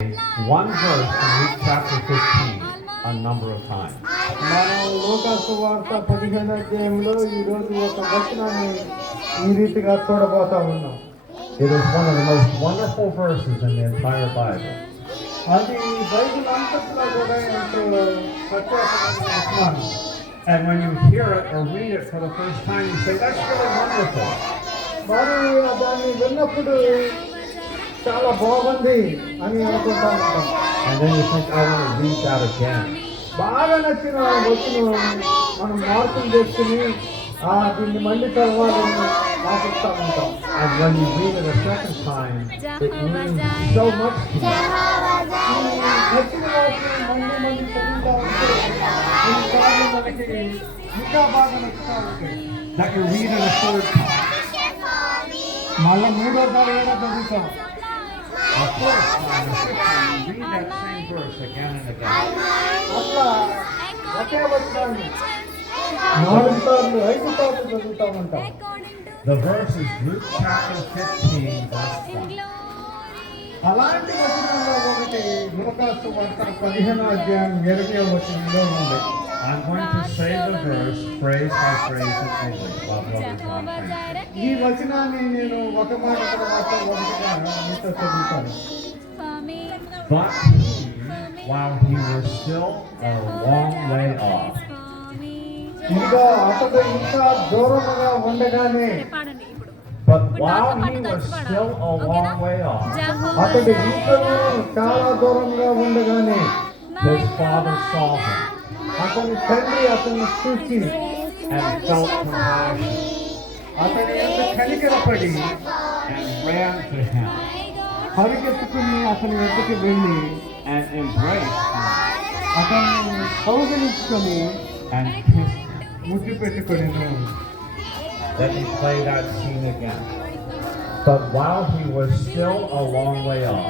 one verse from Luke chapter 15 a number of times. మనం లోకాసు వార్త పదిహేను అధ్యాయంలో ఈరోజు ఒక వచనాన్ని ఈ రీతిగా చూడబోతా ఉన్నాం It is one of the most wonderful verses in the entire Bible. అది బైబిల్ అంతట్లో కూడా ఎంతో ప్రత్యేకమైన వచనాలు And when you hear it or read it for the first time, you say, That's really wonderful. మరి దాన్ని విన్నప్పుడు చాలా బాగుంది అని అనుకుంటా ఉంటాం And then you think, I want to read that again. బాగా నచ్చిన వచ్చిన మనం మార్పులు చేసుకుని ఆ దీన్ని మళ్ళీ చదవాలని ఆశిస్తూ ఉంటాం. And when you read it a second time, it means so much to you. ఈ నచ్చిన వాటిని మళ్ళీ మళ్ళీ చదువుతూ ఉంటే కొన్నిసార్లు మనకి ఇంకా బాగా నచ్చుతూ ఉంటాయి That you read it a third time. మళ్ళీ మూడోసారి కూడా చదువుతాం. Of course. read that same verse again and again. అట్లా ఒకే నాలుగు సార్లు ఐదు సార్లు చదువుతూ The verse is Luke chapter 15, verse 1. అలాంటి వచనంలో ఒకటి లోకాసు వార్త పదిహేను అధ్యాయం ఇరవై వచనంలో ఉంది I'm going to say the verse phrase by phrase in English while Brother John thinks. ఈ వచనాన్ని నేను ఒక మాట తర్వాత ఒకటిగా మీతో చదువుతాను But he, while he was still a long way off, ఇదిగో అతడు ఇంకా దూరముగా ఉండగానే పాడండి ఇప్పుడు but while he was still a long way off, అతడు ఇంకను చాలా దూరంగా ఉండగానే his father saw him అతని తండ్రి అతన్ని చూసి and felt compassion అతని ఎంత కనికరపడి and ran to him పరిగెత్తుకుని అతని వెంటకి వెళ్ళి and embraced him అతన్ని కౌగలించుకొని and kissed him. ముద్దు పెట్టుకొని Let me play that scene again. But while he was still a long way off,